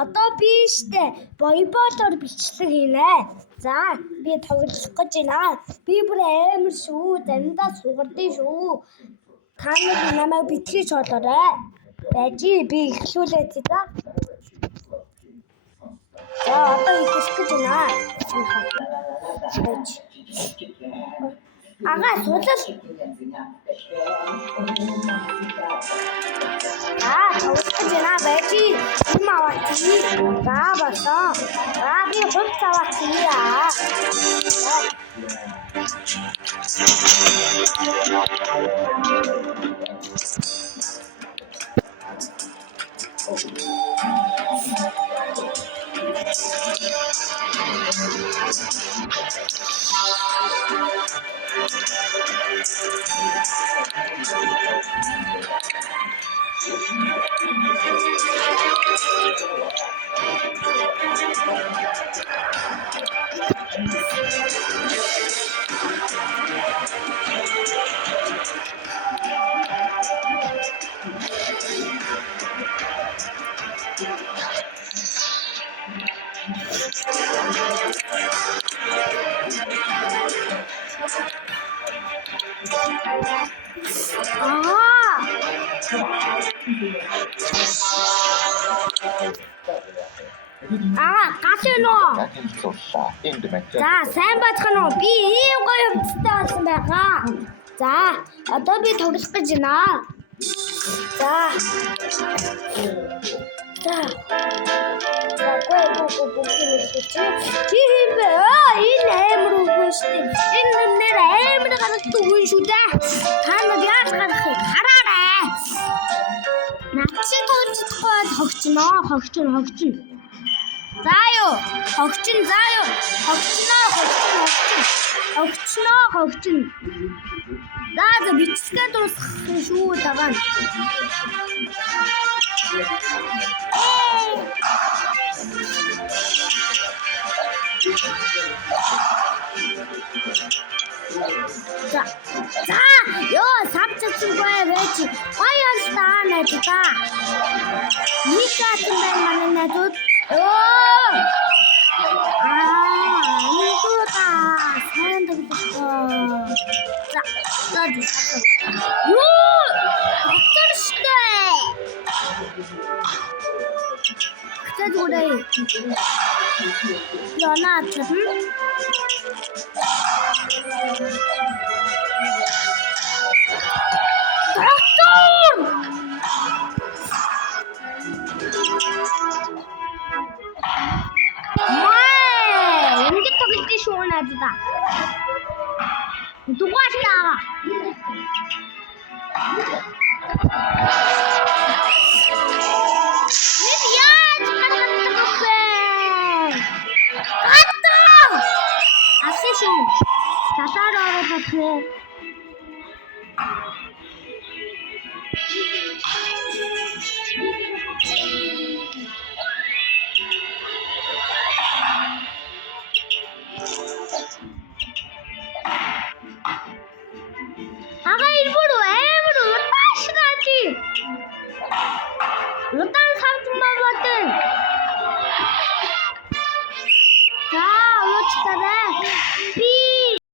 Одоо би штэ волейболоор бичлэг хийнэ. За би тоглох гэж байна. Би бүр амар шүү. Заримдаа сугардын шүү. Та нар намайг битгий чолоорой. Бажи би эхлүүлээ за. За одоо ихэх гэж байна. Ага суулал. Тоглох гэж байна. Бажи юм аваач. За басаа. За би хувц аваач яа. Гашино. За сайн бацхан уу. Би ийм гоё хөвцтэй болсон байгаа. За одоо би тоглох гэж байна. За. Чи юм бэ? Энэ амар үгүй шүү дээ. Энэ нэр амар гардаг үгүй шүү дээ. Та нар яаж гарахыг хараарай. Начи тоочдохгүй хогчно. За юу. Хогчин. За бичсгээ дуусгах шүү тагаа. За ёо савчсан гоё байж. Гоё алстаа найзаа. Нийтэн байна манай найзууд. Сайн тоглох. За. Ёо! Оцорштой. Хацад үрэй. Янаач. Доктор! Ингээд тоглож шүү надаа. Дугаалтаа. Татар ороод байна. Ага,